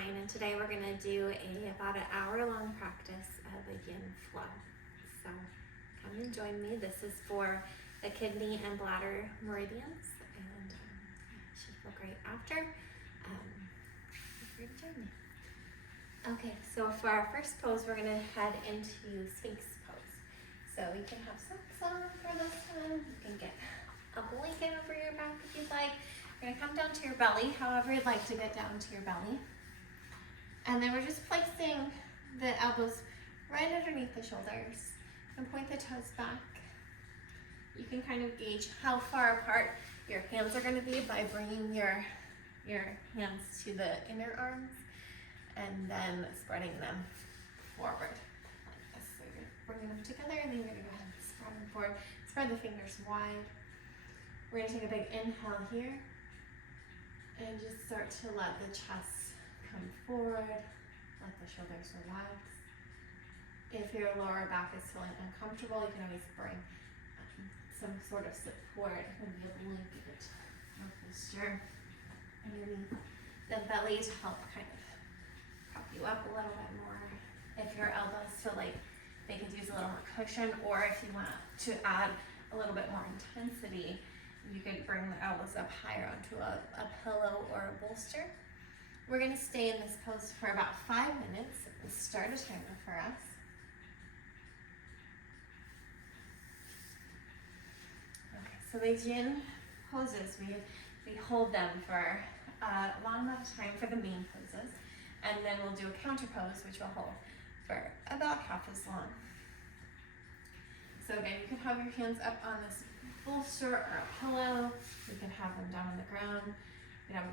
Fine, and today we're going to do about an hour-long practice of a yin flow. So come and join me. This is for the kidney and bladder meridians, and it should feel great after. Feel free to join me. Okay, so for our first pose, we're going to head into Sphinx pose. So we can have socks on for this one. You can get a blanket over your back if you'd like. You're gonna come down to your belly, however you'd like to get down to your belly. And then we're just placing the elbows right underneath the shoulders and point the toes back. You can kind of gauge how far apart your hands are gonna be by bringing your hands to the inner arms and then spreading them forward like this. So you're bringing them together and then you're gonna go ahead and spread them forward. Spread the fingers wide. We're gonna take a big inhale here. And just start to let the chest come forward, let the shoulders relax. If your lower back is feeling uncomfortable, you can always bring some sort of support, maybe a blanket or posture underneath the belly to help kind of prop you up a little bit more. If your elbows feel like they could use a little more cushion, or if you want to add a little bit more intensity, you could bring the elbows up higher onto a pillow or a bolster. We're going to stay in this pose for about 5 minutes and start a timer for us. Okay, so these yin poses, we hold them for a long enough time for the main poses, and then we'll do a counter pose, which we'll hold for about half as long. So again, you can have your hands up on this bolster or a pillow. You can have them down on the ground. You can have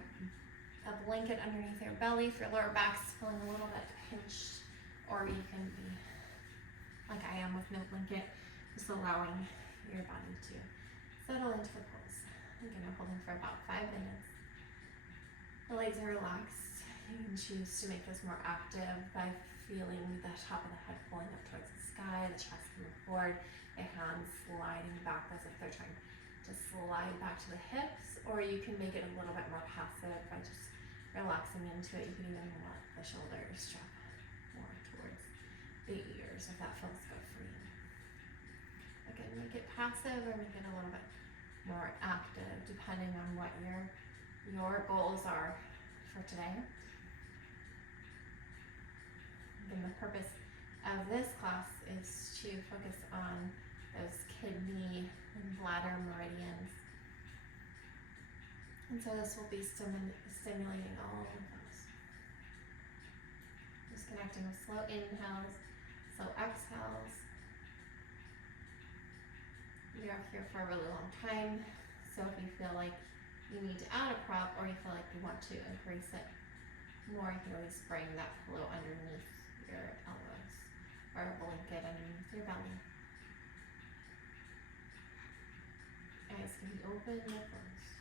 a blanket underneath your belly if your lower back's feeling a little bit pinched, or you can be like I am with no blanket, just allowing your body to settle into the pose. Again, I'm holding for about 5 minutes. The legs are relaxed. You can choose to make this more active by feeling the top of the head pulling up towards the sky, the chest coming forward, the hands sliding back as if they're trying to slide back to the hips, or you can make it a little bit more passive by just relaxing into it. You can even let the shoulders drop more towards the ears if that feels good for you. Again, make it passive or make it a little bit more active depending on what your goals are for today. Again, the purpose of this class is to focus on those kidney and bladder meridians. And so this will be stimulating all of those. Just connecting with slow inhales, slow exhales. You're here for a really long time, so if you feel like you need to add a prop or you feel like you want to increase it more, you can always bring that pillow underneath your elbows or a blanket underneath your belly. Eyes can be open or closed.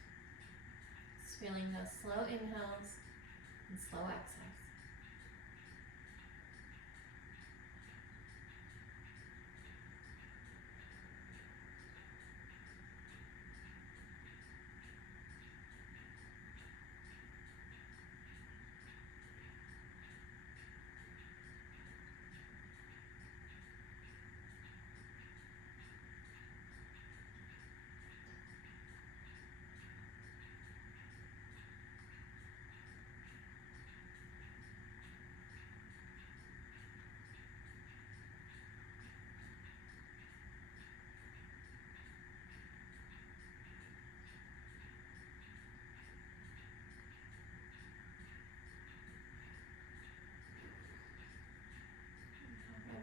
Just feeling those slow inhales and slow exhales.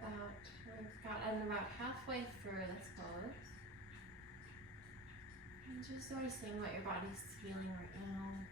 We've gotten about halfway through this pose. And just noticing what your body's feeling right now.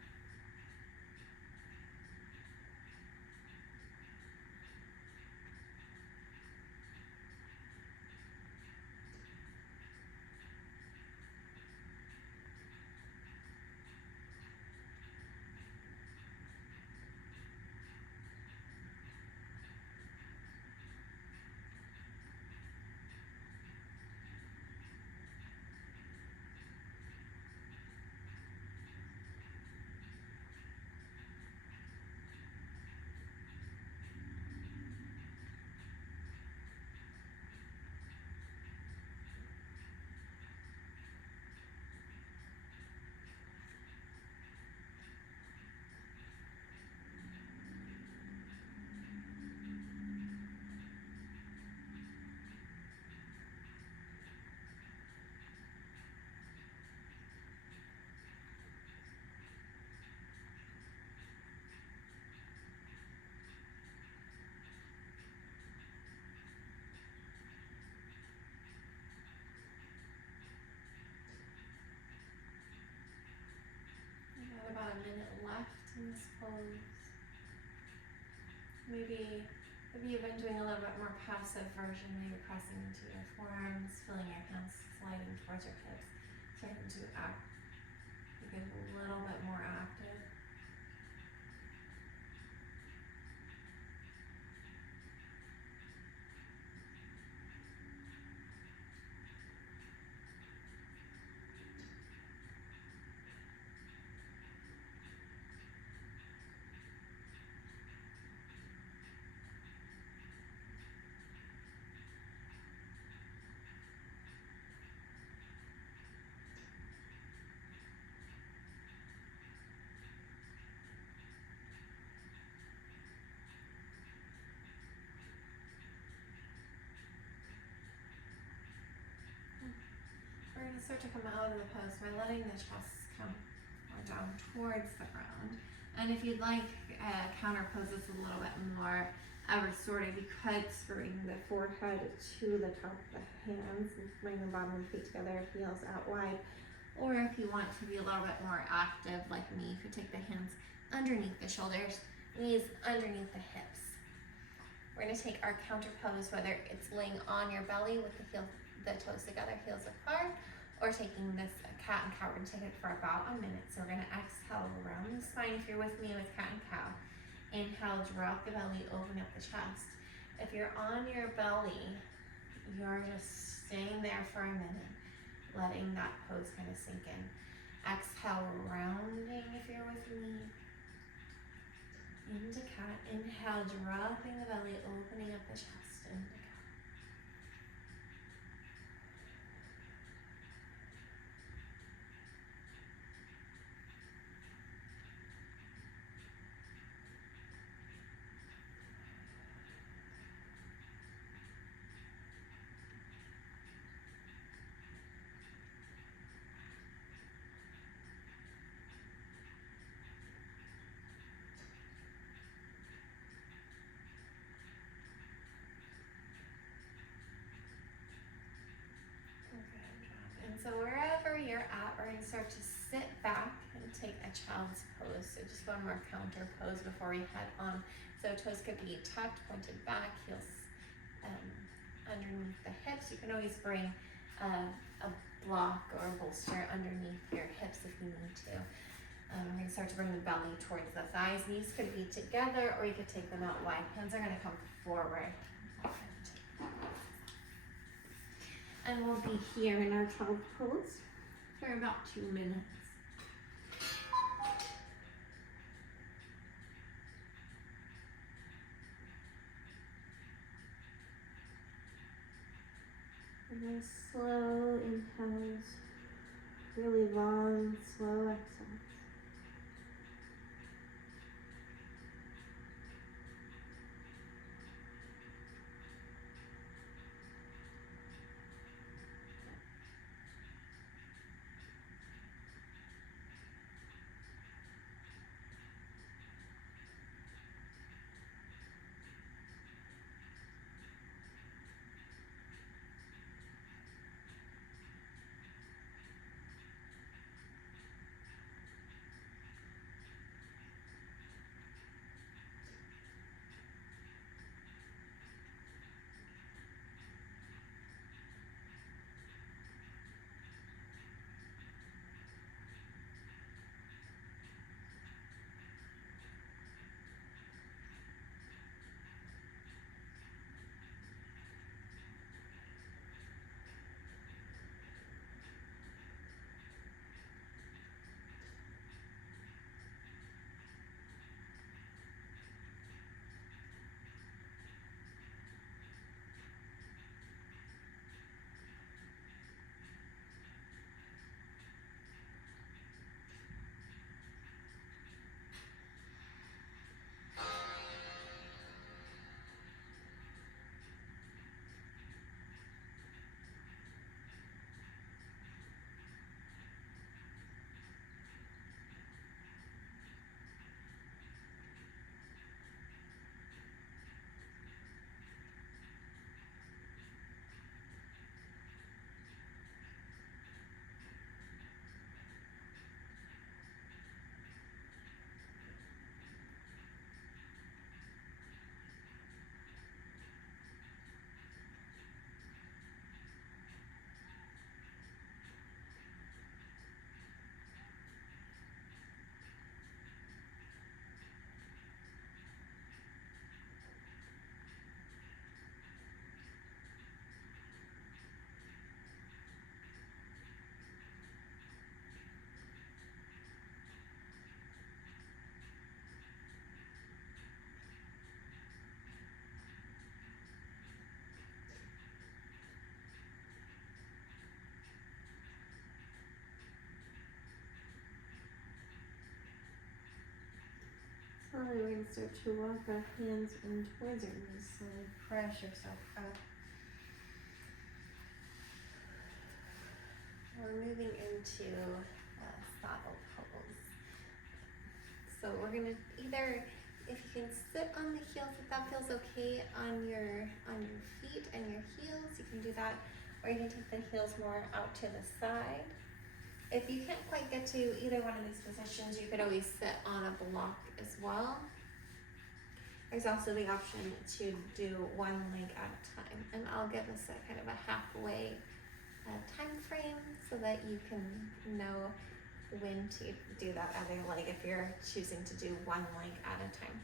in this pose. Maybe you've been doing a little bit more passive version, maybe pressing into your forearms, feeling your hands sliding towards your hips, starting to get a little bit more active. We're going to start to come out of the pose by letting the chest come down towards the ground. And if you'd like counter poses a little bit more restorative, you could bring the forehead to the top of the hands and bring the bottom of the feet together, heels out wide. Or if you want to be a little bit more active like me, you could take the hands underneath the shoulders, knees underneath the hips. We're going to take our counter pose, whether it's laying on your belly with the toes together, heels apart, or taking this cat and cow. We're going to take it for about a minute. So we're going to exhale around the spine. If you're with me with cat and cow, inhale, drop the belly, open up the chest. If you're on your belly, you're just staying there for a minute, letting that pose kind of sink in. Exhale, rounding if you're with me. Into cat. Inhale, dropping the belly, opening up the chest. Into cat. And so wherever you're at, we're going to start to sit back and take a child's pose. So just one more counter pose before we head on. So toes could be tucked, pointed back, heels underneath the hips. You can always bring a block or a bolster underneath your hips if you need to. We're going to start to bring the belly towards the thighs. Knees could be together, or you could take them out wide. Hands are going to come forward. And we'll be here in our child pose for about 2 minutes. And then slow inhales, really long, slow exhales. Alright, we're going to start to walk our hands in towards our knees, so press yourself up. We're moving into saddle pose. So we're going to either, if you can sit on the heels, if that feels okay on your feet and your heels, you can do that. Or you can take the heels more out to the side. If you can't quite get to either one of these positions, you could always sit on a block as well. There's also the option to do one leg at a time, and I'll give us a kind of a halfway time frame so that you can know when to do that other leg if you're choosing to do one leg at a time.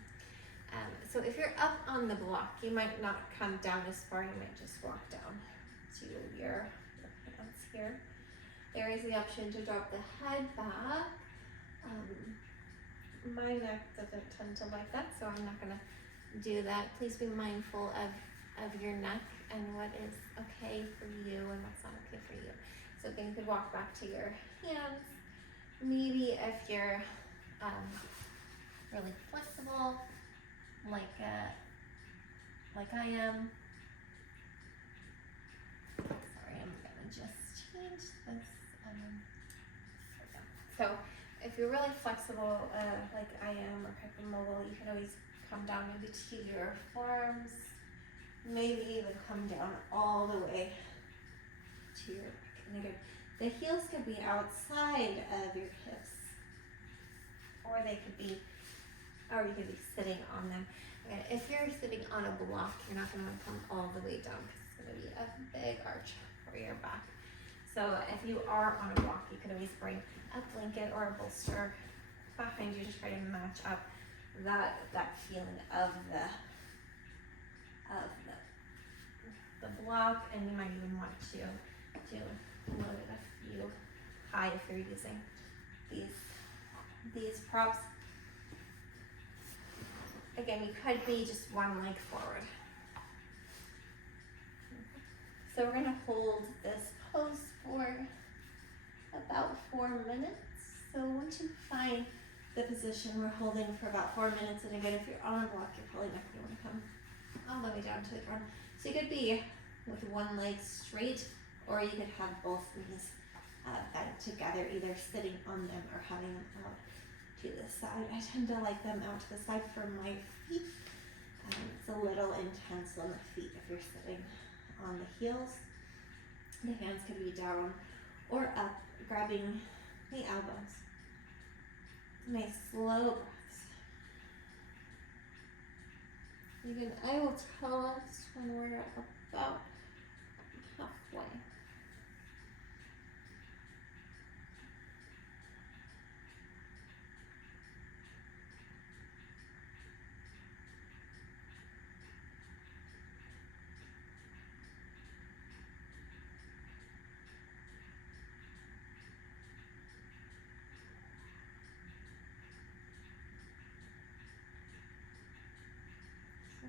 So if you're up on the block, you might not come down as far, you might just walk down to your hands here. There is the option to drop the head back. My neck doesn't tend to like that, so I'm not gonna do that. Please be mindful of your neck and what is okay for you and what's not okay for you. So then you could walk back to your hands. Maybe if you're really flexible, like I am. Sorry, I'm gonna just change this. So if you're really flexible, like I am, or hypermobile, you can always come down maybe to your forearms, maybe even come down all the way to your neck. The heels could be outside of your hips, or they could be, or you could be sitting on them. And if you're sitting on a block, you're not going to come all the way down because it's going to be a big arch for your back. So if you are on a block, you could always bring a blanket or a bolster behind you to try to match up that feeling of the block, and you might even want to load it a few high if you're using these props. Again, you could be just one leg forward. So we're gonna hold this pose for about 4 minutes. So once you find the position we're holding for about 4 minutes, and again, if you're on a block, you're probably not gonna wanna come all the way down to the ground. So you could be with one leg straight, or you could have both knees bent together, either sitting on them or having them out to the side. I tend to like them out to the side for my feet. It's a little intense on the feet if you're sitting on the heels. The hands can be down or up, grabbing the elbows. Nice slow breaths. Even I will tell us when we're about halfway.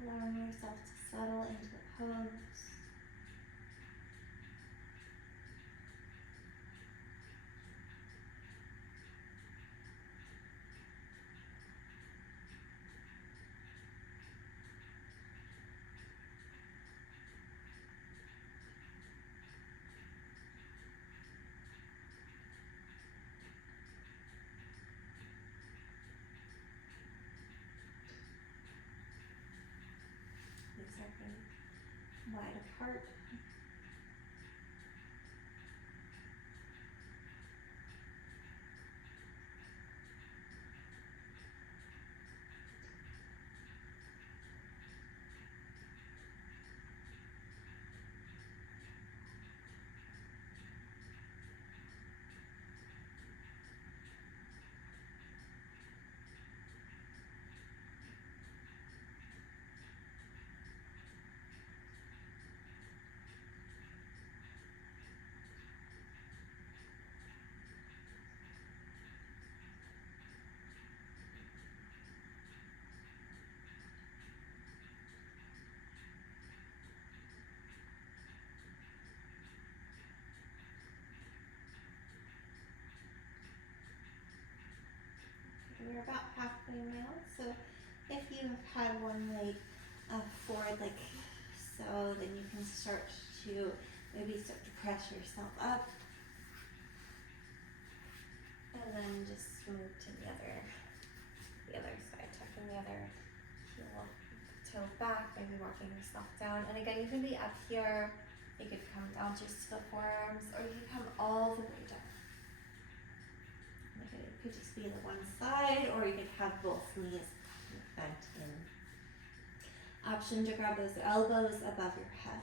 Allowing yourself to settle into the pose. Legs are being wide apart. We're about halfway now, so If you have had one leg forward like so, then you can start to maybe start to press yourself up. And then just move to the other side, tucking the other toe back, maybe walking yourself down. And again, you can be up here, you could come down just to the forearms, or you could come all the way down. Okay, it could just be the one side, or you could have both knees bent in. Option to grab those elbows above your head.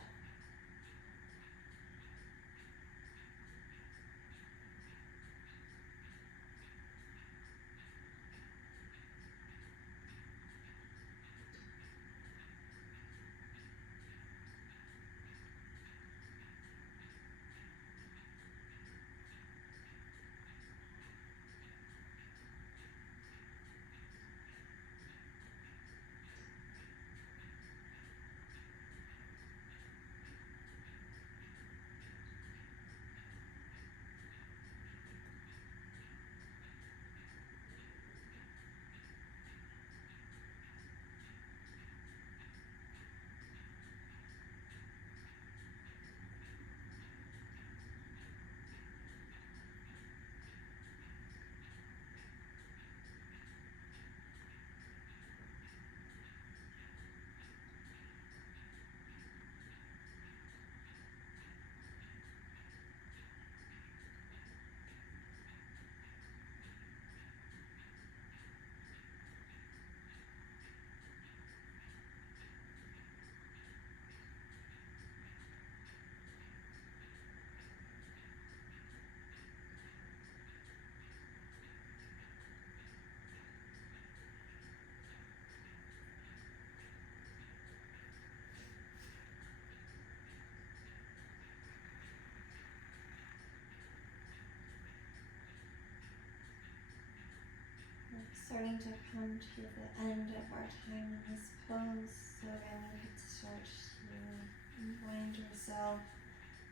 Starting to come to the end of our time in this pose, so again you could start to wind yourself.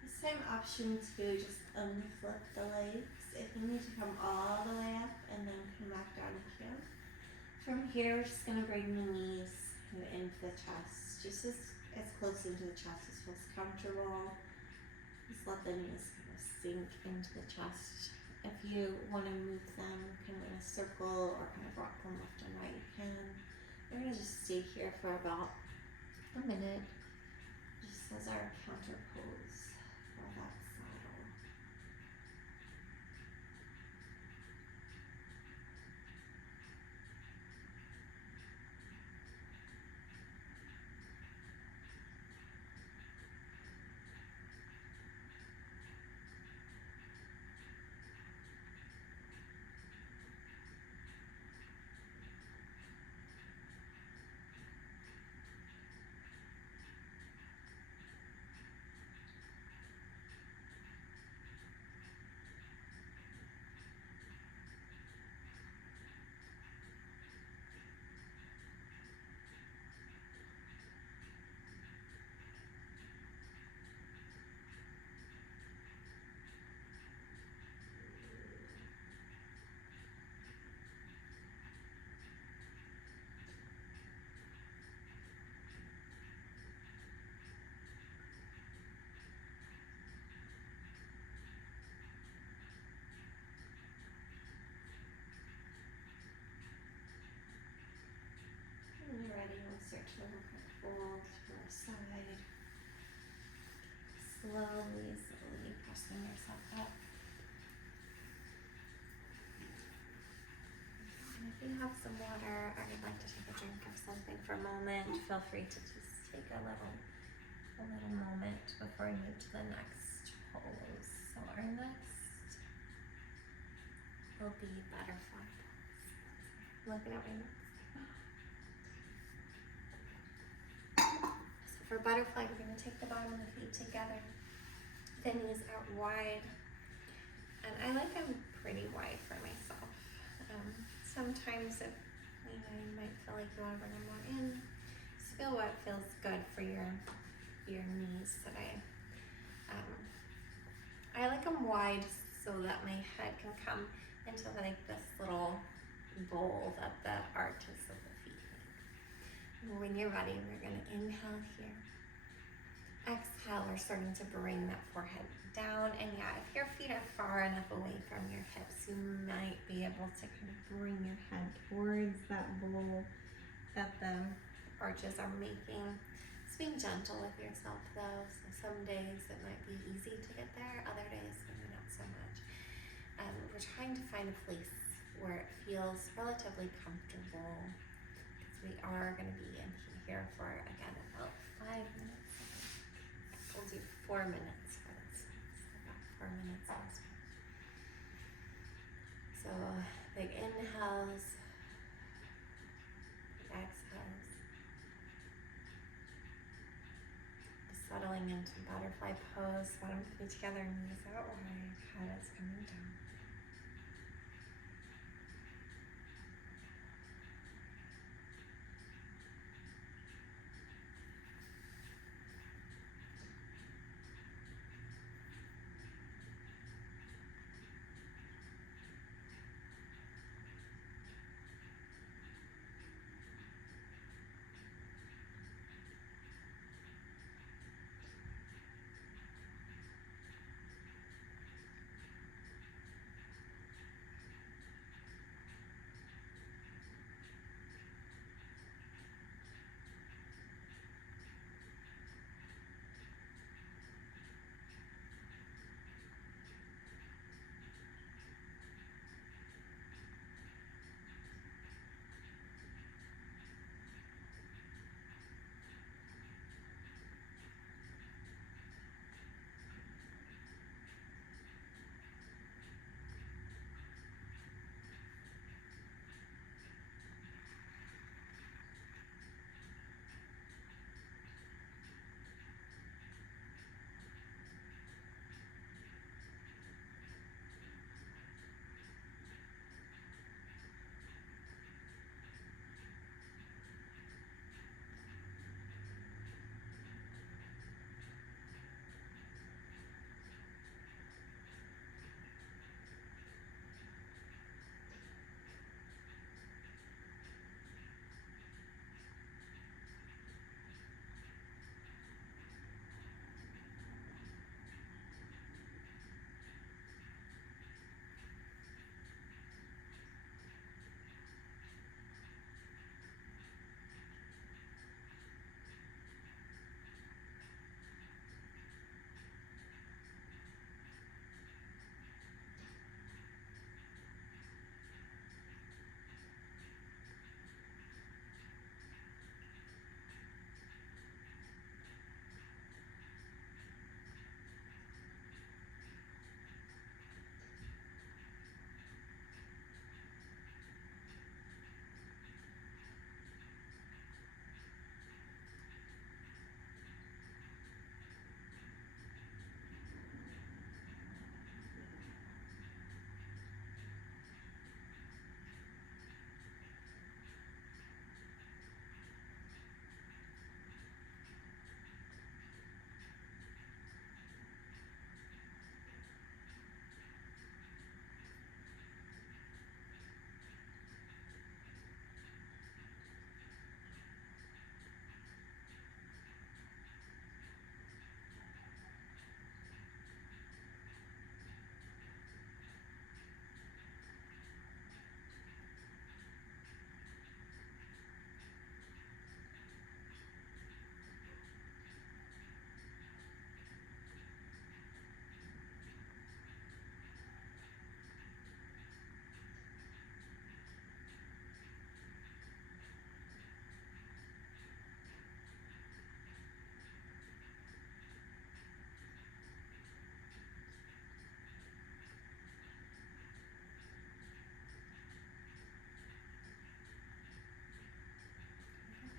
This time option to just unflip the legs if you need to come all the way up and then come back down here. From here, we're just going to bring the knees into the chest, just as close into the chest as feels comfortable. Just let the knees kind of sink into the chest. If you want to move them kind of in a circle or kind of rock them left and right, you can. We're going to just stay here for about a minute, just as our counter pose for that saddle. When you're ready, we'll start to fold to our side. Slowly pressing yourself up. And if you have some water or you'd like to take a drink of something for a moment, feel free to just take a little moment before we move to the next pose. So our next will be butterfly pose. Looking at my notes. So for butterfly, we're going to take the bottom of the feet together, the knees out wide, and I like them pretty wide for myself. Sometimes if you might feel like you want to bring them more in, just feel what feels good for your knees today. I like them wide so that my head can come into like this little bowl that the arches of the feet make. When you're ready, we're going to inhale here. Exhale, we're starting to bring that forehead down. And yeah, if your feet are far enough away from your hips, you might be able to kind of bring your head towards that bowl that the arches are making. Just being gentle with yourself though. So some days it might be easy to get there, other days maybe not so much. We're trying to find a place where it feels relatively comfortable, because we are going to be in here for, again, about 5 minutes. We'll do 4 minutes for this. So about 4 minutes last. So big inhales, big exhales. Settling into butterfly pose, bottom feet together, knees out wide, head is coming down.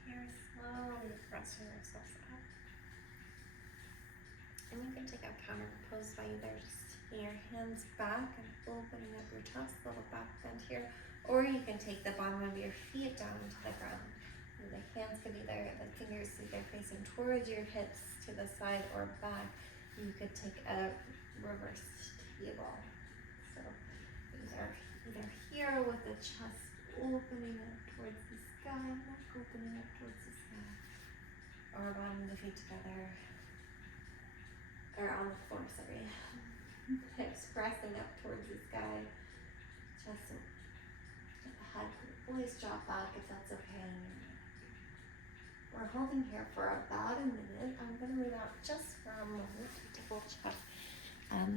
Here, slowly pressing yourselves up. And you can take a counter pose while you're there, just taking your hands back and opening up your chest, little back bend here. Or you can take the bottom of your feet down to the ground. And the hands could be there, the fingers either facing towards your hips to the side or back. You could take a reverse table. So either here with the chest opening up towards the sky, neck opening up towards the sky. Or bottom of the feet together. Or on the floor, sorry. Hips pressing up towards the sky. Just head always drop back if that's okay. We're holding here for about a minute. I'm going to move out just for a moment to double check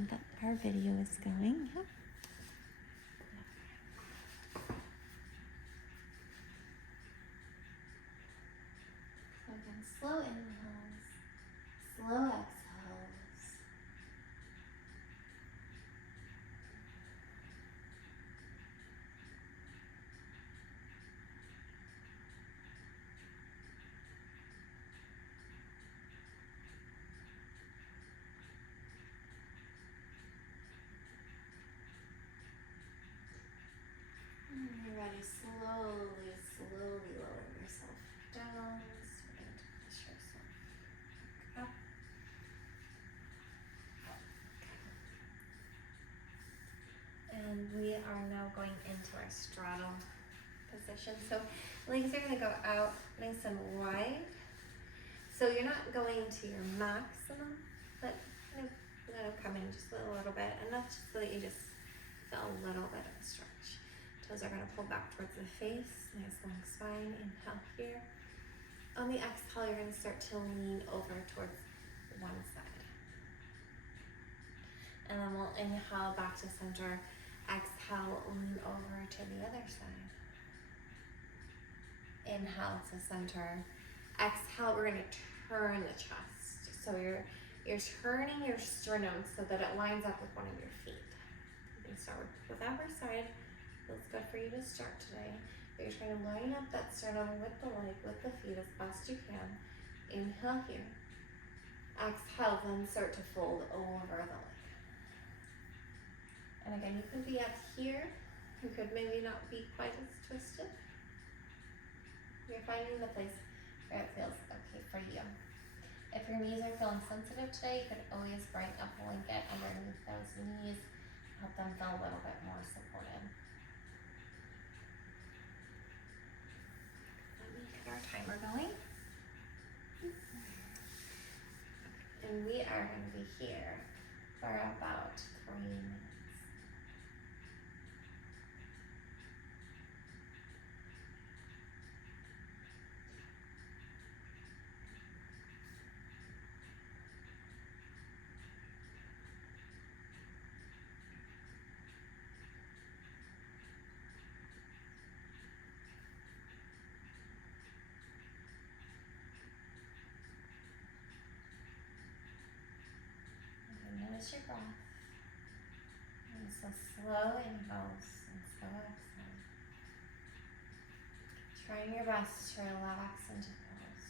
that our video is going. Yep. So again, slow inhales, slow exhales. And when you're ready, slowly, slowly lower yourself down. Starting to push yourself up. And we are now going into our straddle position. So legs are going to go out nice and wide. So you're not going to your maximum, but let them come in just a little bit, enough just so that you just feel a little bit of a stretch. Toes are going to pull back towards the face, nice long spine. Inhale here. On the exhale, you're going to start to lean over towards one side. And then we'll inhale back to center. Exhale, lean over to the other side. Inhale to center. Exhale, we're going to turn the chest. So you're turning your sternum so that it lines up with one of your feet. You can start with whichever side feels good for you to start today. But you're trying to line up that sternum with the leg, with the feet as best you can. Inhale here. Exhale, then start to fold over the leg. And again, you could be up here. You could maybe not be quite as twisted. You're finding the place where it feels okay for you. If your knees are feeling sensitive today, you could always bring a blanket underneath those knees, help them feel a little bit more supported. Let me get our timer going. And we are going to be here for about 3 minutes. Notice your breath. And so slow inhales and slow exhales. Trying your best to relax into pose.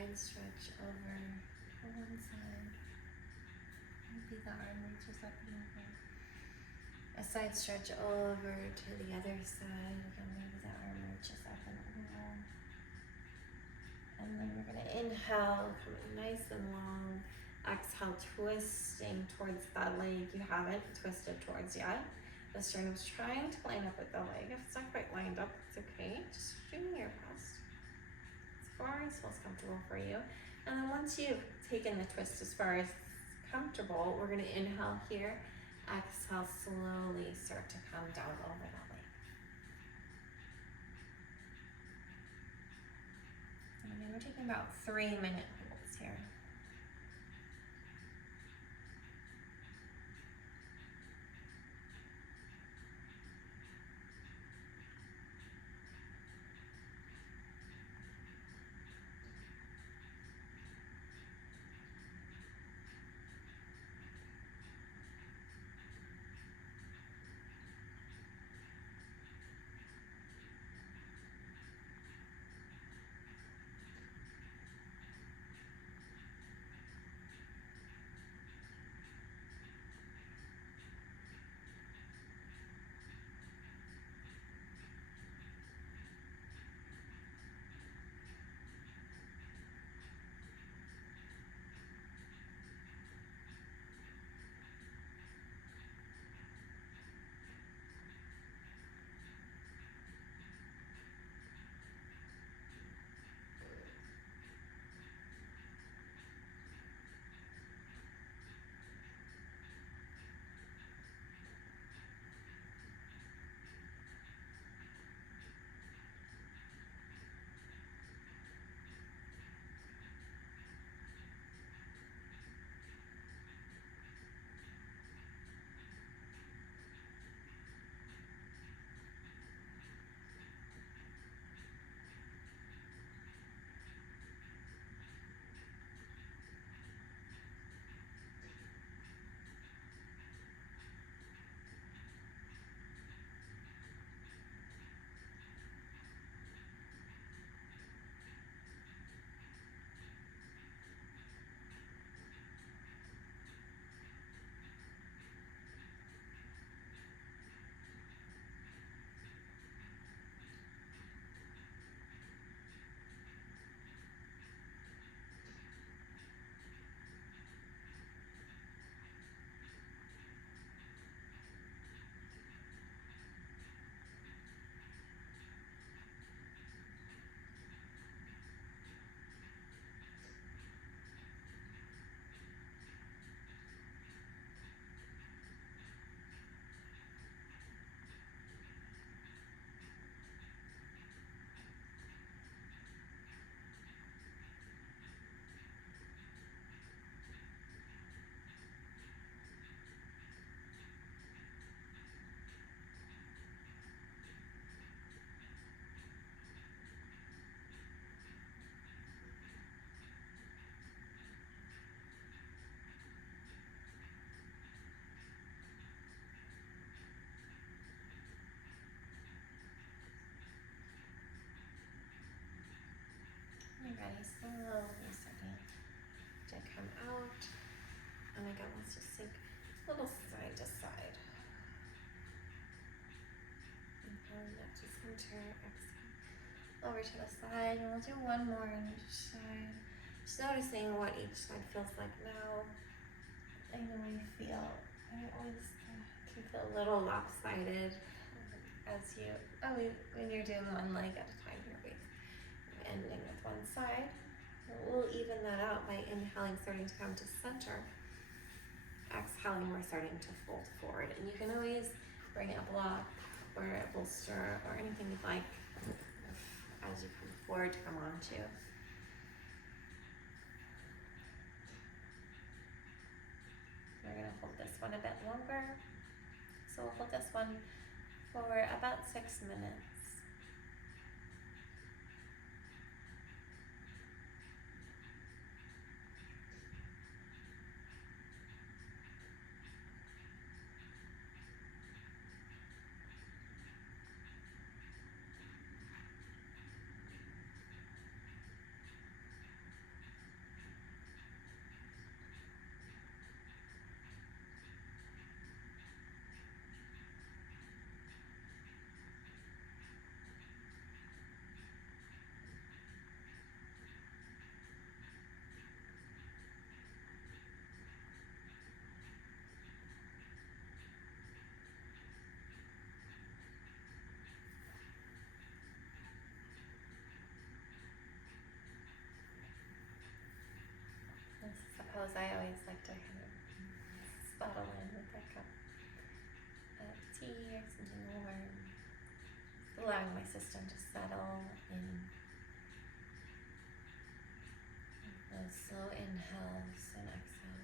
side stretch over to one side. Maybe the arm reaches up and over. A side stretch over to the other side. Again, maybe the arm reaches up and over. And then we're going to inhale, coming nice and long. Exhale, twisting towards that leg you haven't twisted towards yet. The sternum's trying to line up with the leg. If it's not quite lined up, it's okay. Just doing your best. As far as feels comfortable for you. And then once you've taken the twist as far as comfortable, we're going to inhale here. Exhale, slowly start to come down over that leg. And again, we're taking about 3-minute holds here. Ready, slowly starting to come out. And again, let's just sink a little side to side. Inhale up to center, exhale over to the side, and we'll do one more on each side. Just noticing what each side feels like now. I know you feel, I always can feel a little lopsided as you, when you're doing one leg at a time here. Ending with one side. We'll even that out by inhaling, starting to come to center. Exhaling, we're starting to fold forward. And you can always bring a block or a bolster or anything you'd like as you come forward to come onto. We're going to hold this one a bit longer. So we'll hold this one for about 6 minutes. pose, I always like to kind of settle in with a cup of tea or something warm, allowing my system to settle in. Those slow inhales and exhales.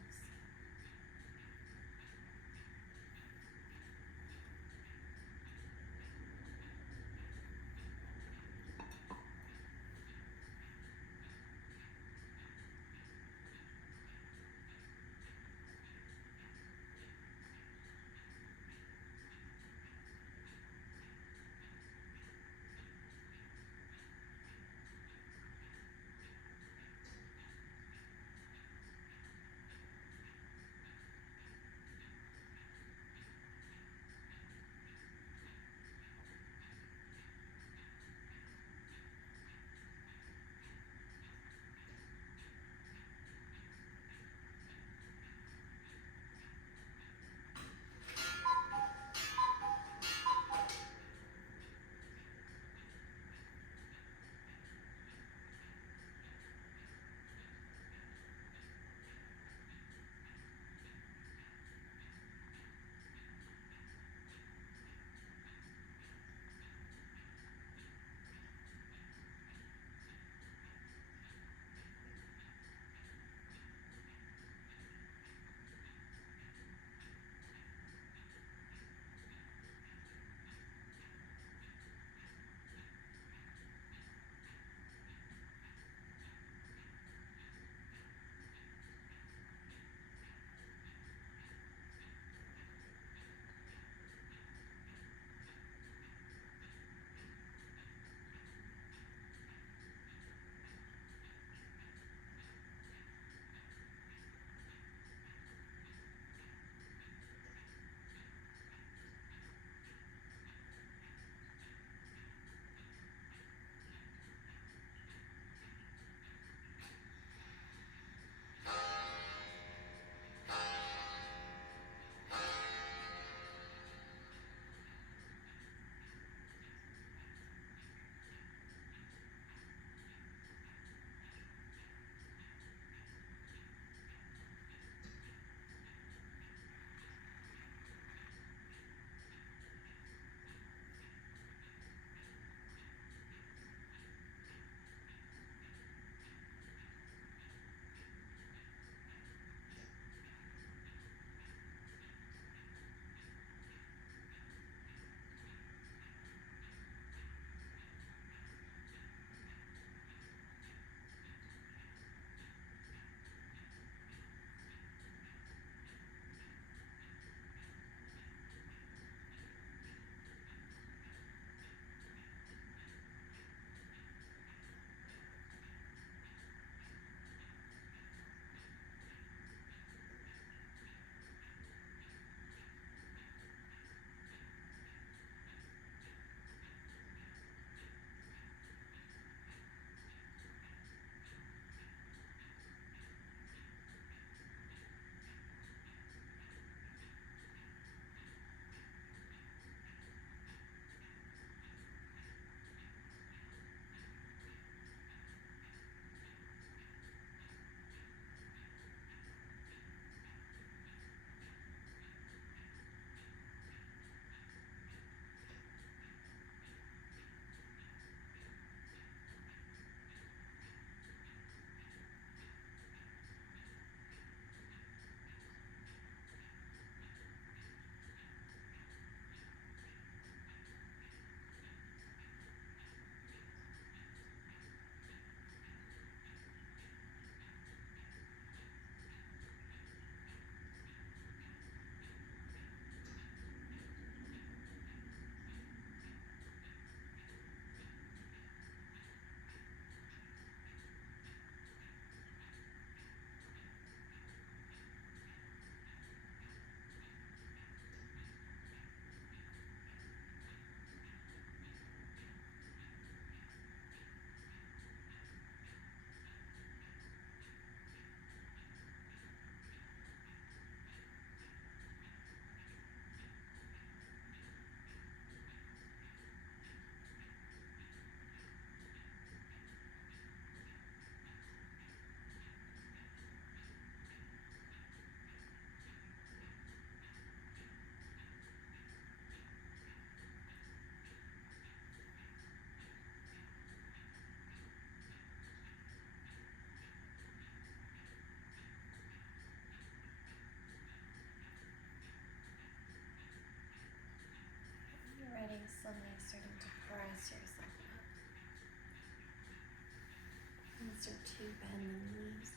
start to bend the knees.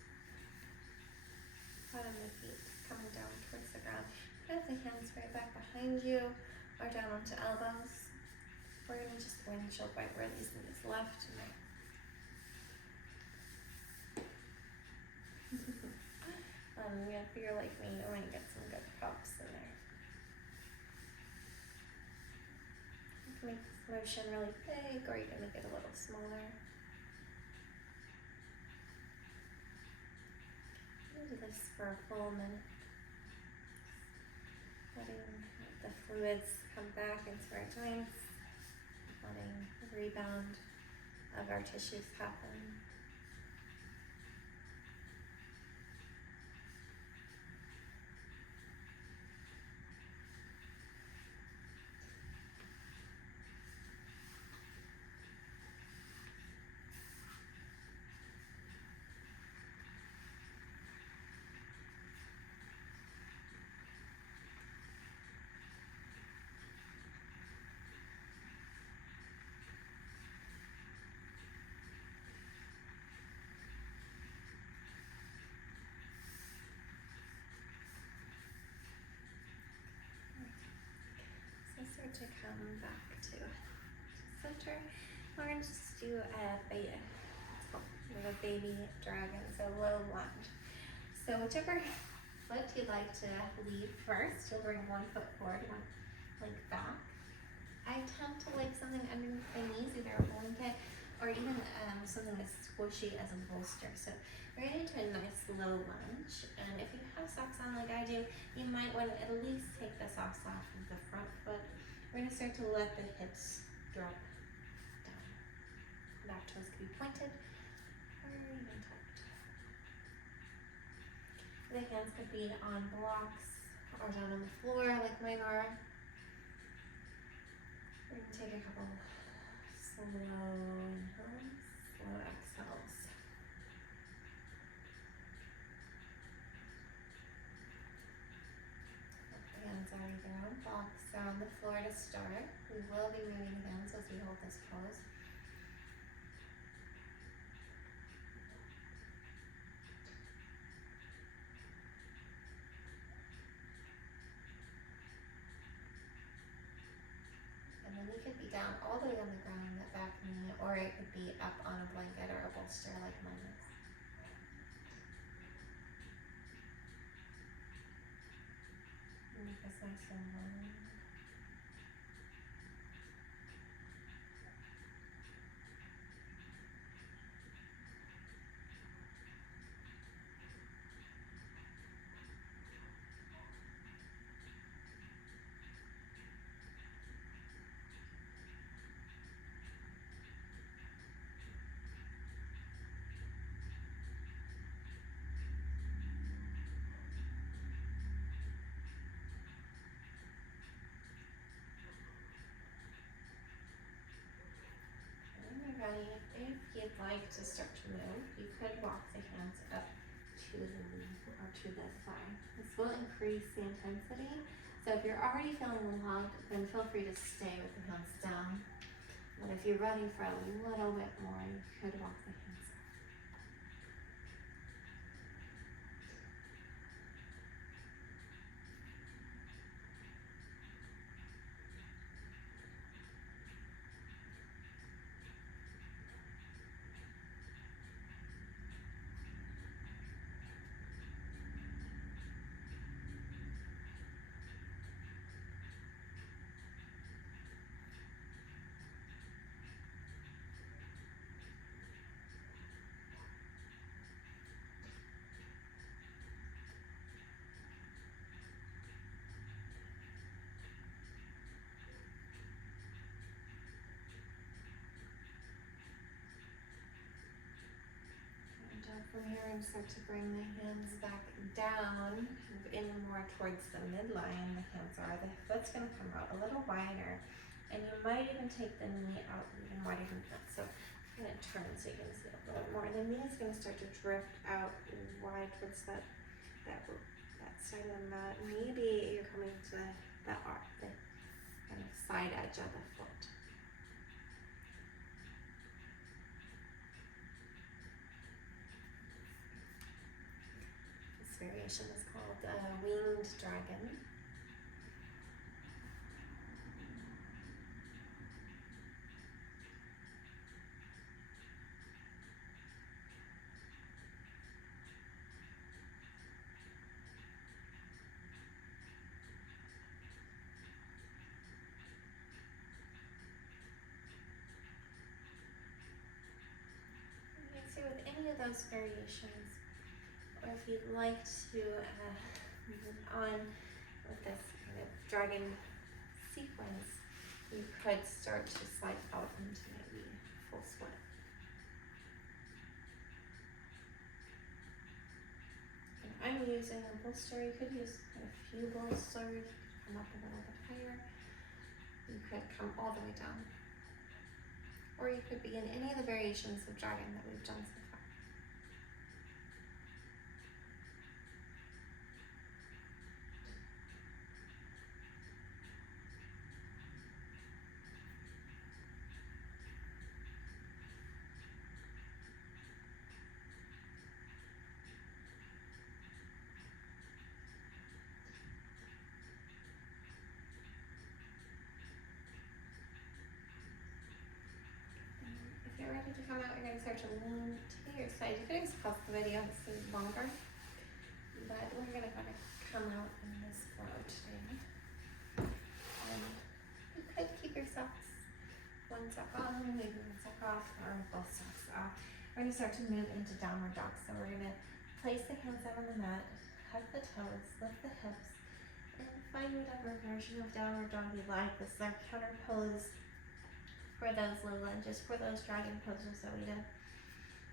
Bottom of the feet coming down towards the ground. Have the hands right back behind you or down onto elbows. We're going to just windshield right where these knees left and right. If you're like me, you want to get some good pops in there. You can make this motion really big, or you can make it a little smaller. Do this for a full minute. Letting the fluids come back into our joints, letting the rebound of our tissues happen. So start to come back to center. We're going to just do a baby dragon, so low lunge. So whichever foot you'd like to lead first, you'll bring one foot forward, one leg back. I tend to like something underneath my knees, either a blanket or even something as squishy as a bolster. So we're going to do a nice low lunge, and if you have socks on like I do, you might want to at least take the socks off of the front foot. We're going to start to let the hips drop down. Back toes can be pointed or even tucked. The hands could be on blocks or down on the floor like mine are. We're going to take a couple slow inhales, slow exhales. The hands are either on blocks or on the floor to start. We will be moving hands as we hold this pose. And then you could be down all the way on the ground, that back knee, or it could be up on a blanket or a bolster like mine is. Make this nice and long. Ready. If you'd like to start to move, you could walk the hands up to the knee or to the thigh. This will increase the intensity. So if you're already feeling locked, then feel free to stay with the hands down. But if you're ready for a little bit more, you could walk the hands up. From here, I'm start to bring the hands back down, in more towards the midline. The hands are, the foot's going to come out a little wider, and you might even take the knee out even wider than that. So I'm going to turn so you can see a little more. The knee is going to start to drift out wide towards that side of the mat. Maybe you're coming to the kind of side edge of the foot. variation is called winged dragon. So with any of those variations, or if you'd like to move on with this kind of dragon sequence, you could start to slide out into maybe full split. And I'm using a bolster. You could use a few bolsters. You could come up a little bit higher. You could come all the way down. Or you could be in any of the variations of dragon that we've done so far. If you're ready to come out, you're going to start to lean to your side. You could just pause the video and see longer, but we're going to come out in this flow today. You could keep your socks one sock on, maybe one sock off, or both socks off. We're going to start to move into downward dog. So we're going to place the hands out on the mat, hug the toes, lift the hips, and find whatever version of downward dog you like. This is our counter pose for those little and just for those dragon poses that we did.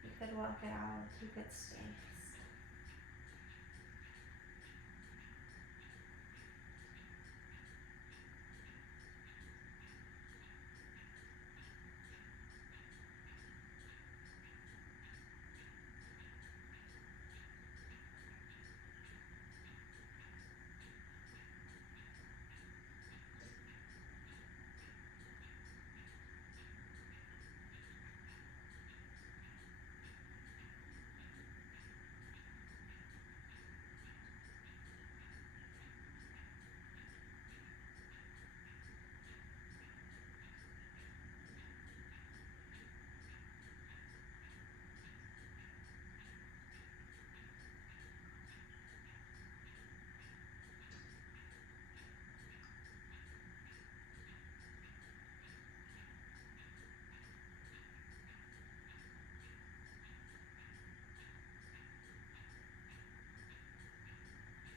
You could walk it out, you could stay.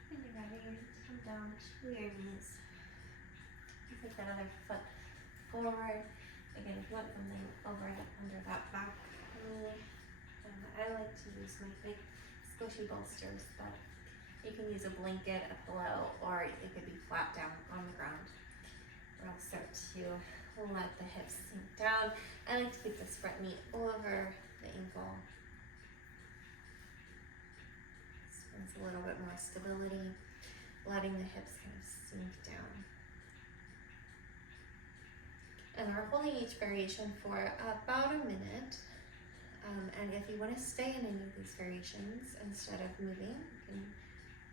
When you're ready, come down to your knees. You take that other foot forward. Again, if you want something over under that back knee, I like to use my big squishy bolsters, but you can use a blanket, a pillow, or it could be flat down on the ground. We'll start to let the hips sink down. I like to keep this front knee over the ankle. This brings a little bit more stability, letting the hips kind of sink down. And we're holding each variation for about a minute. And if you want to stay in any of these variations instead of moving, you can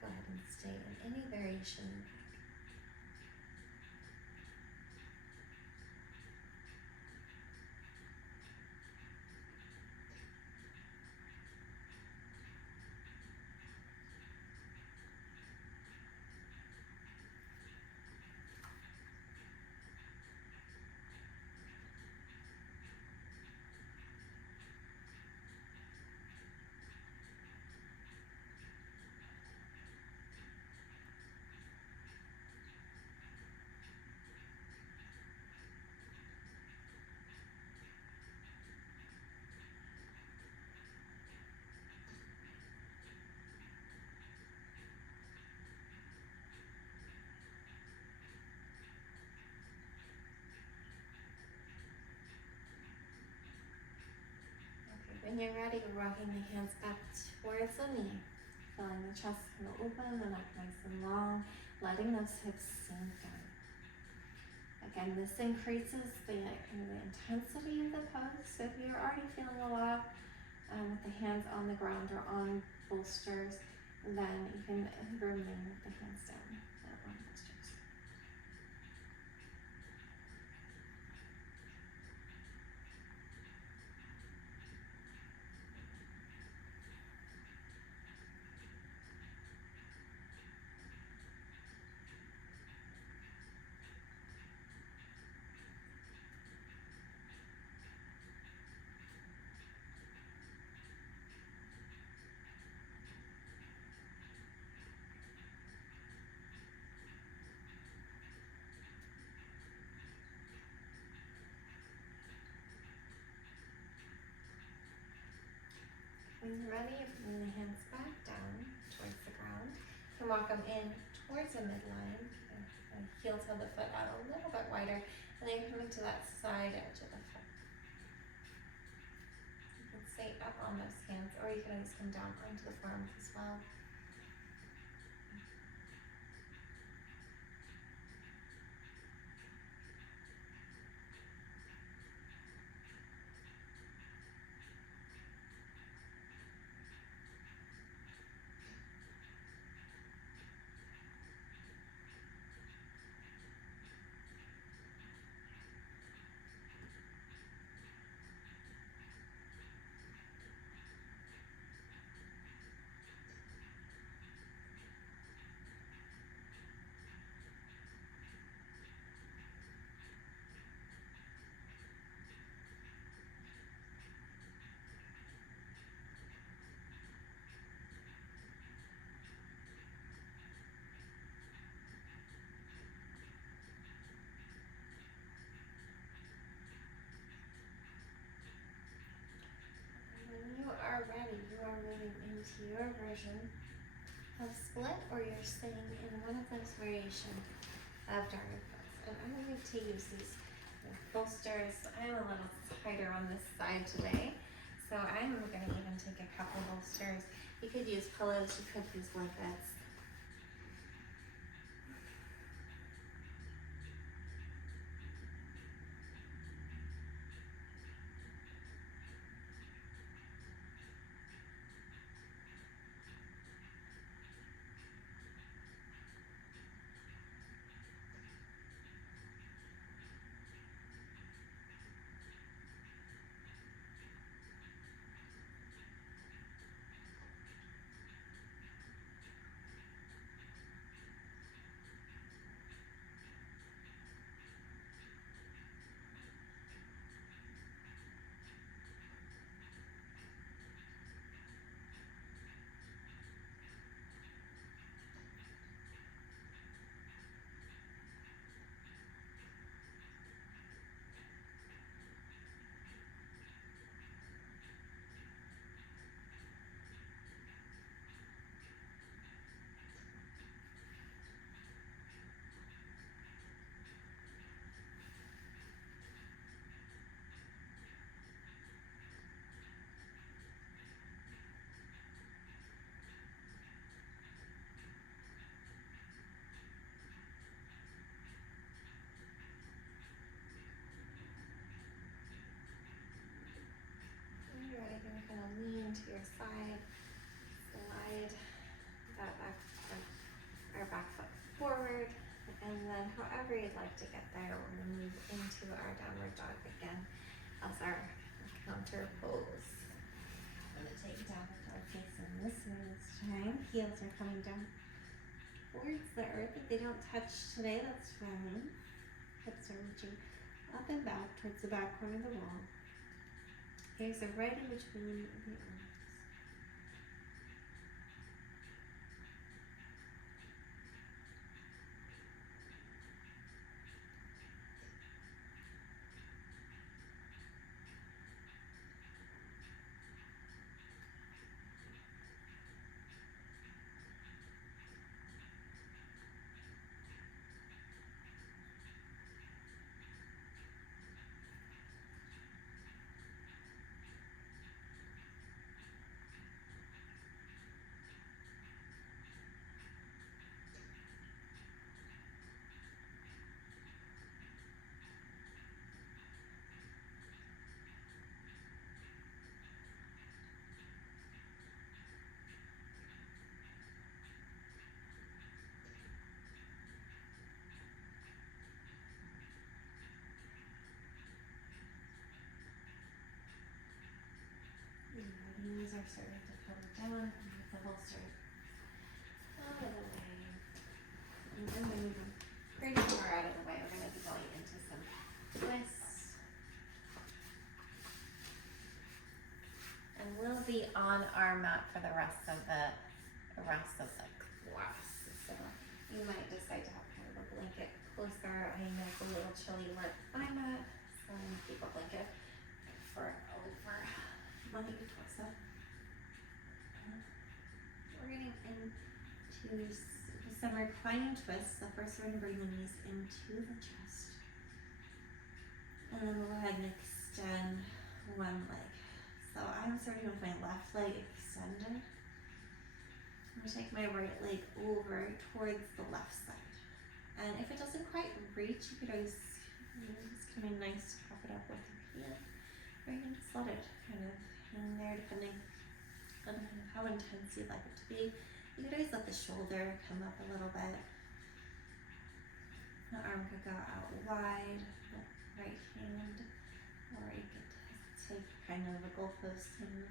go ahead and stay in any variation. When you're ready, rocking the hands up towards the knee, feeling the chest kind of open, the neck nice and long, letting those hips sink down. Again, this increases the kind of the intensity of the pose. So if you're already feeling a lot with the hands on the ground or on bolsters, And then you can remain with the hands down at long postures. When you're ready, bring the hands back down towards the ground. You can walk them in towards the midline, and heel toe the foot out a little bit wider, and then you're coming to that side edge of the foot. You can stay up on those hands, or you can always come down onto the forearms as well. When you are ready, you are moving into your version of split, or you're sitting in one of those variations of dragon pose. And I'm going to use these bolsters. I'm a little tighter on this side today, so I'm going to even take a couple bolsters. You could use pillows, you could use blankets. You're ready, you're going to lean to your side, slide that back foot forward, and then however you'd like to get there, we're going to move into our downward dog again as our counter pose. I'm going to take downward dog facing this way this time. Heels are coming down towards the earth. If they don't touch today, that's fine. Hips are reaching up and back towards the back corner of the wall. Ears are right in between the arms. shoulders are starting to come down with the holster out of the way. And then we move them pretty far out of the way. We're going to be going into some twists. And we'll be on our mat for the rest of the class. So you might decide to have kind of a blanket closer. I know it's a little chilly where I'm at, so I'm gonna keep a blanket for over my torso. We're getting into some reclining twists. So first we're gonna bring the knees into the chest. And then we'll go ahead and extend one leg. So I'm starting with my left leg extended. I'm going to take my right leg over towards the left side. And if it doesn't quite reach, you could always, it's kind of nice to prop it up with your hand. Or you can just let it kind of hang there depending on how intense you'd like it to be. You could always let the shoulder come up a little bit. The arm could go out wide, the right hand, or you could take kind of a goalpost and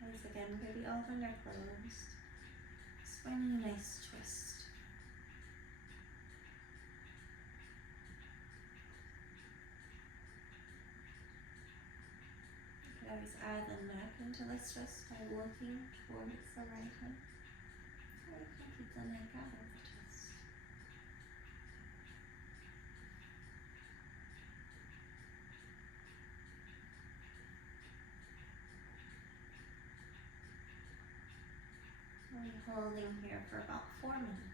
once again, we're going to be open or closed. Just finding a nice twist. You could always add the neck into this twist by looking towards the right hand. Or you can keep the neck out of the twist. We'll be holding here for about 4 minutes.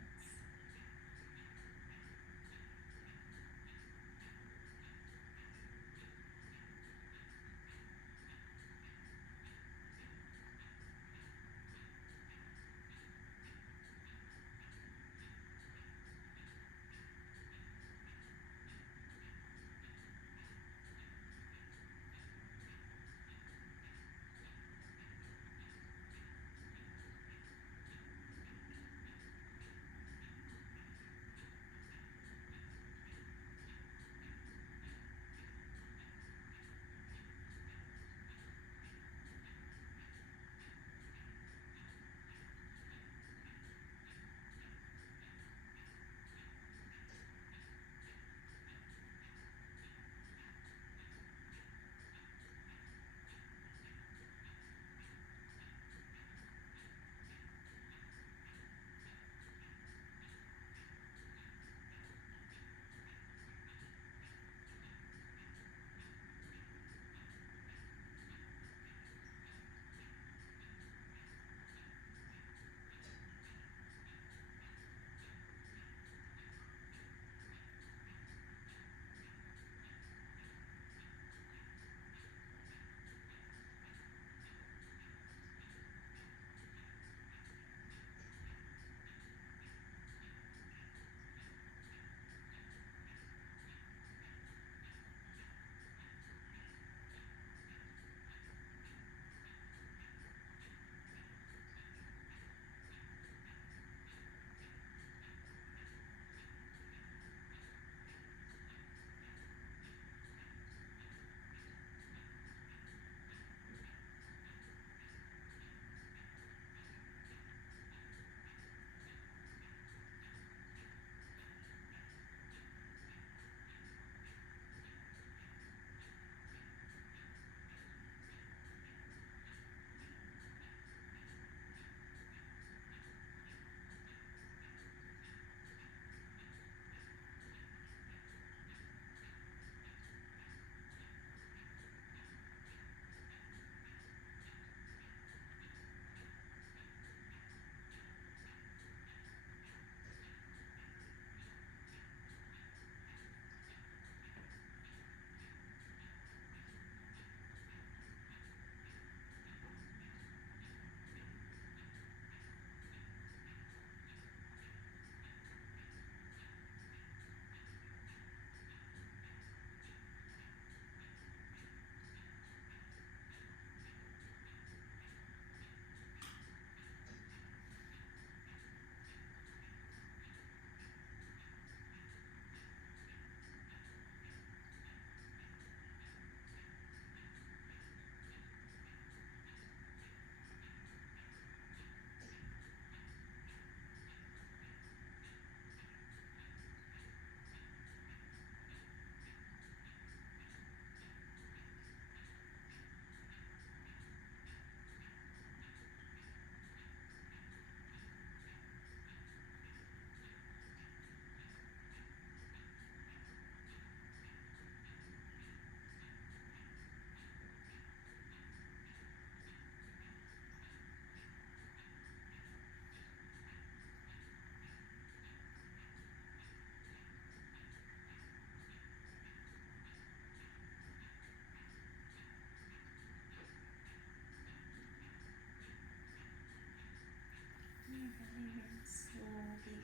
bring it slowly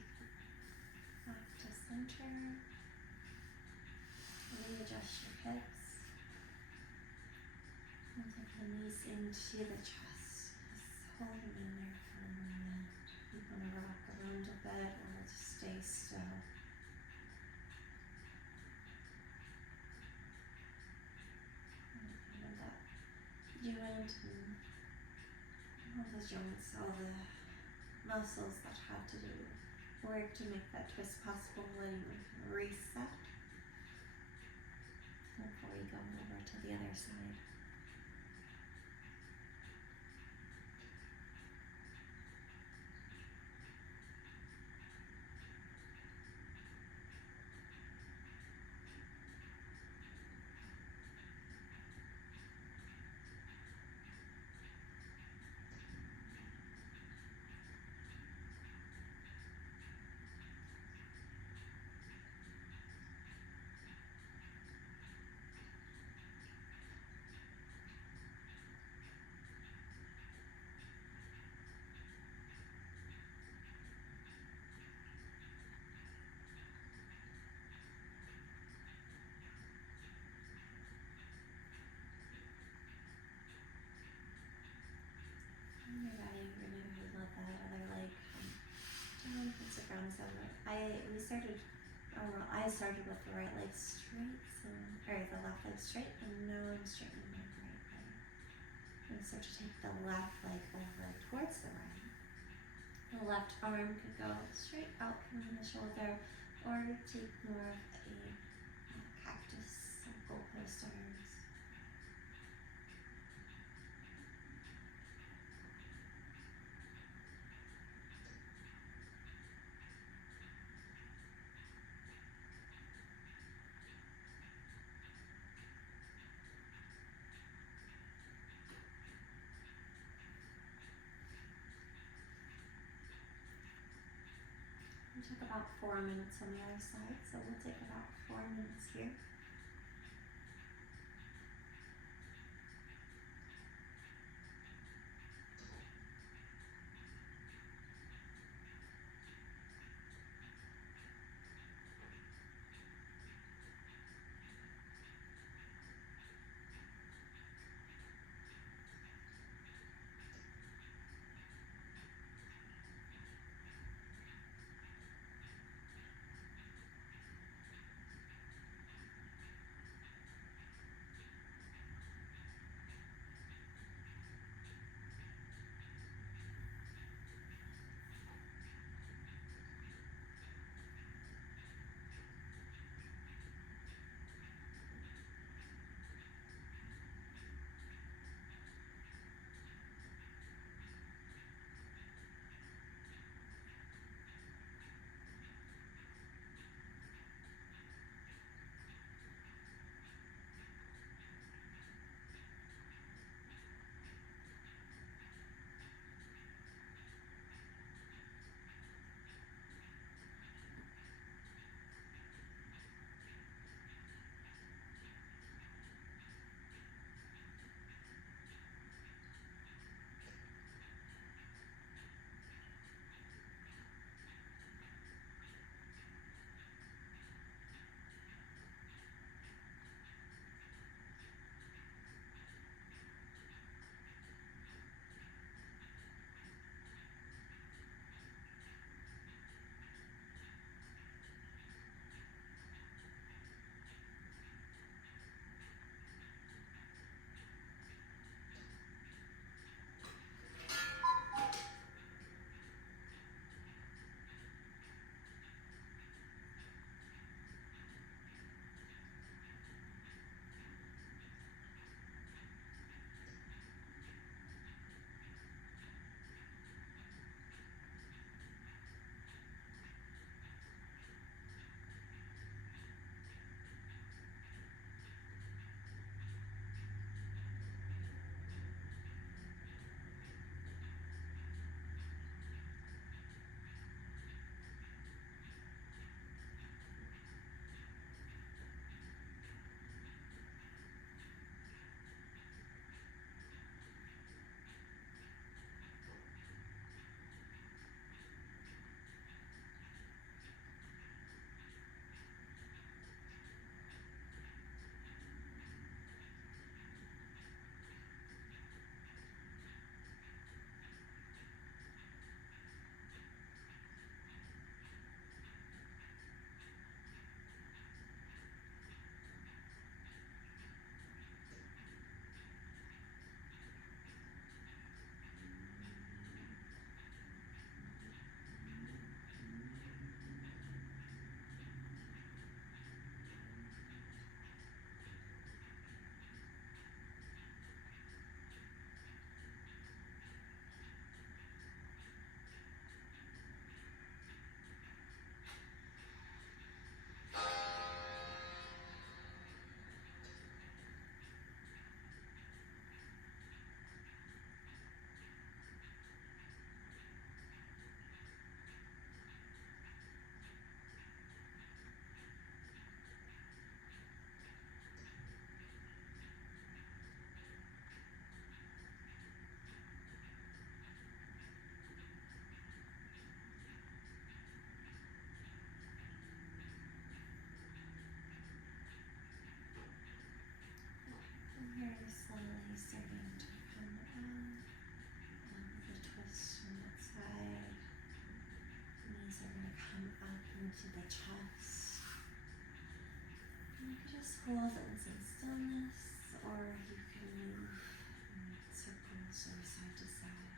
back to center. Readjust your hips. And take the knees into the chest. Just hold them in there for a moment. You want to rock around a bit or just stay still. And that joint and all the joints, all the muscles that have to do work to make that twist possible, and we can reset before we go over to the other side. When you're ready, we're going to let that other leg come down, put the ground over. I started with the right leg straight, or the left leg straight, and now I'm straightening my right leg. I'm going to start to take the left leg over towards the right. The left arm could go straight out from the shoulder, or take more of a cactus, goalpost arms. We took about 4 minutes on the other side, so we'll take about 4 minutes here. into the chest. And you can just hold in some stillness, or you can move in circles or side to side.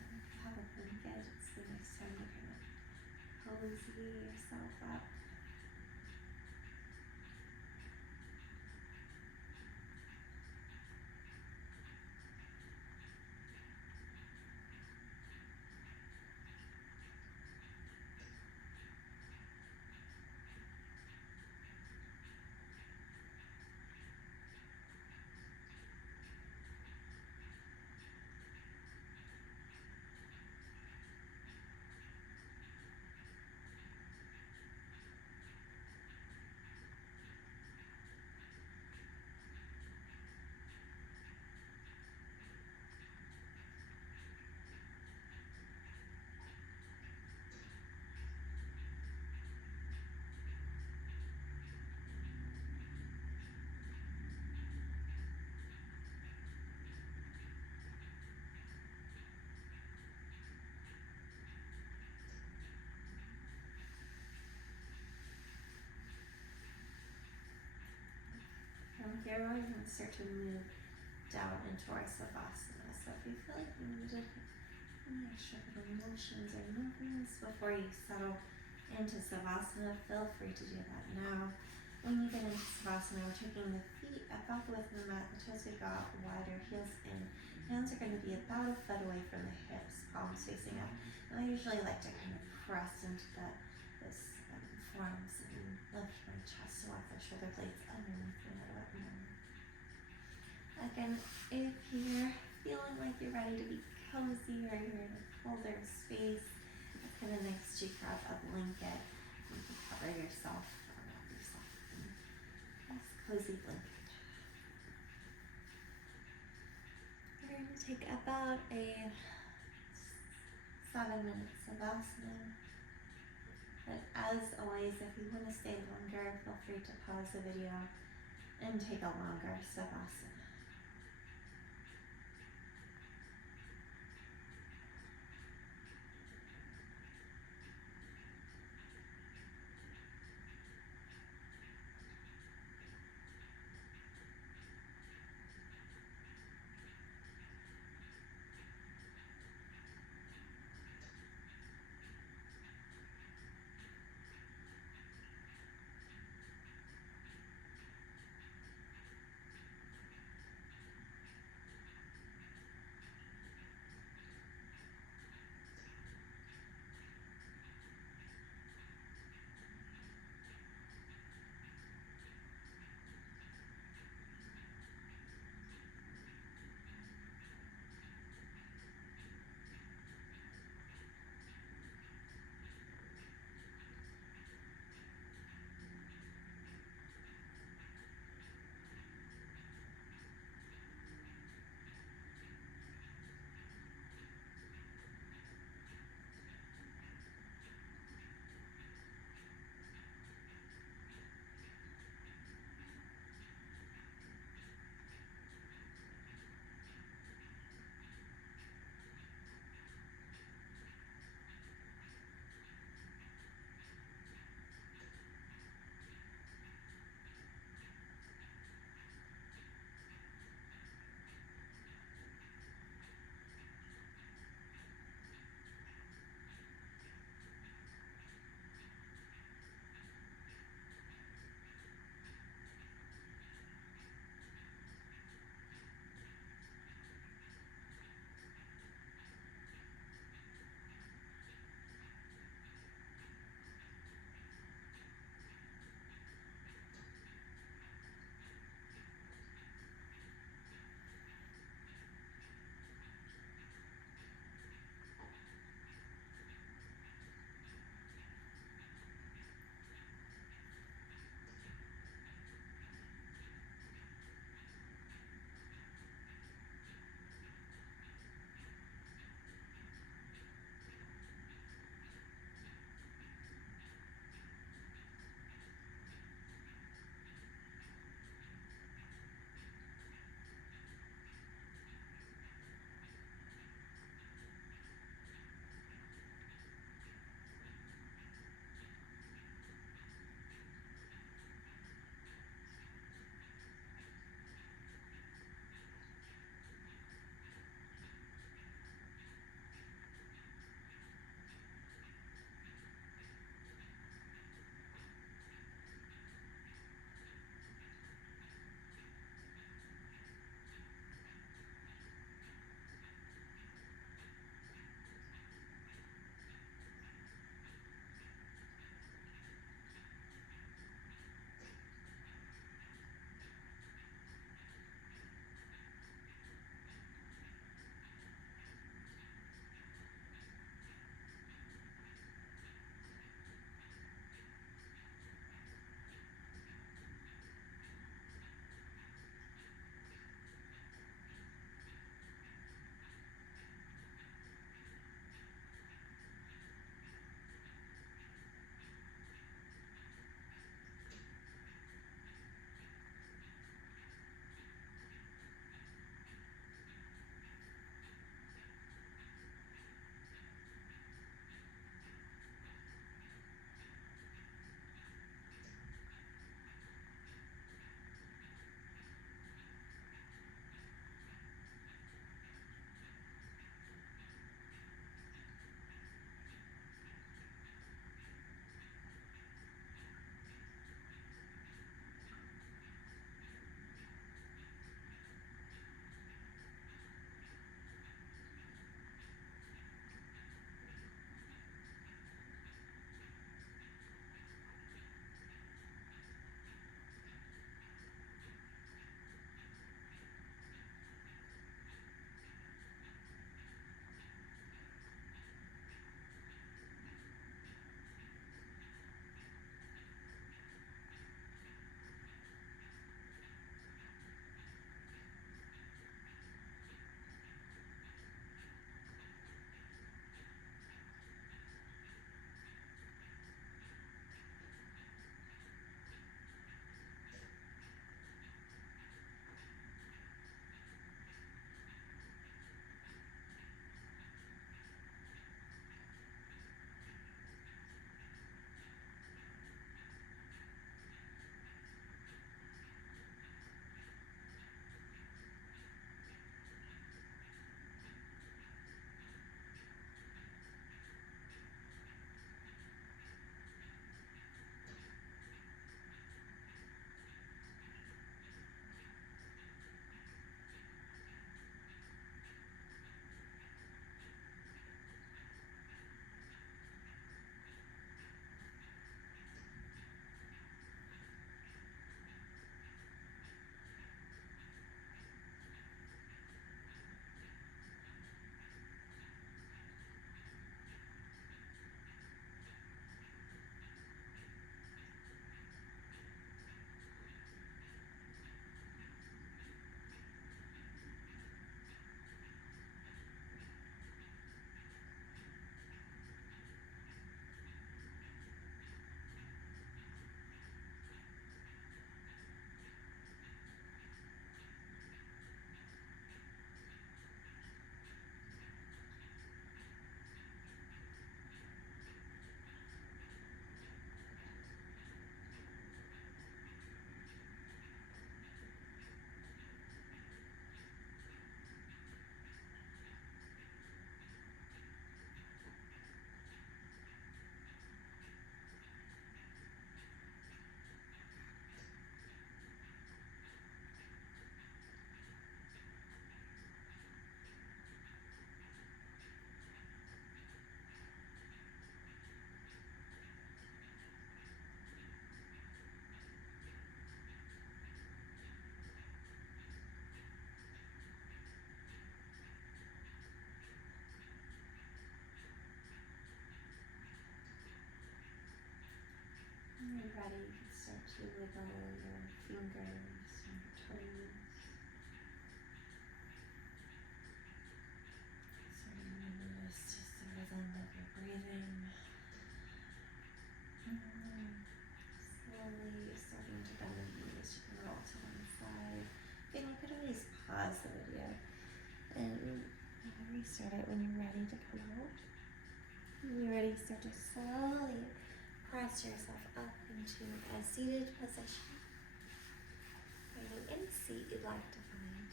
If you have a blanket, it's the next time to kind of cozy yourself up. From here, we're going to start to move down into our savasana. So if you feel like you need any extra motions or movements before you settle into savasana, feel free to do that now. When you get into savasana, we're taking the feet about the width of the mat, the toes we got wider, heels in. Hands are going to be about a foot away from the hips, palms facing up. And I usually like to kind of press into this forearms and lift my chest to walk the shoulder blades underneath my head a bit more. Again, if you're feeling like you're ready to be cozy or you're in a colder space, it's kind of nice to grab a blanket. You can cover yourself or wrap yourself in this cozy blanket. We're going to take about a 7-minute savasana. But as always, if you want to stay longer, feel free to pause the video and take a longer savasana. you wiggle your fingers and your toes. Starting to notice just the rhythm of your breathing. Slowly starting to bend the knees. You can roll to one side. Again, you could always pause the video and restart it when you're ready to come out. When you're ready, start to slowly press yourself up into a seated position. Finding any seat you'd like to find.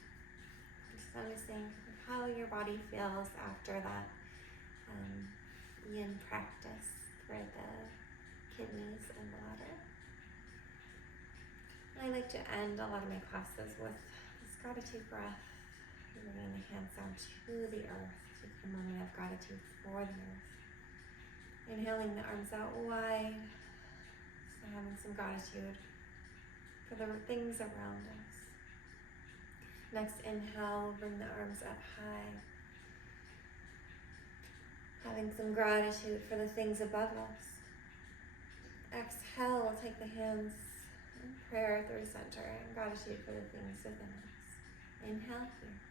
Just noticing how your body feels after that yin practice for the kidneys and bladder. I like to end a lot of my classes with this gratitude breath, bringing the hands down to the earth, taking a moment of gratitude for the earth. Inhaling the arms out wide, so having some gratitude for the things around us. Next inhale, bring the arms up high, having some gratitude for the things above us. Exhale, take the hands in prayer through center and gratitude for the things within us. Inhale here.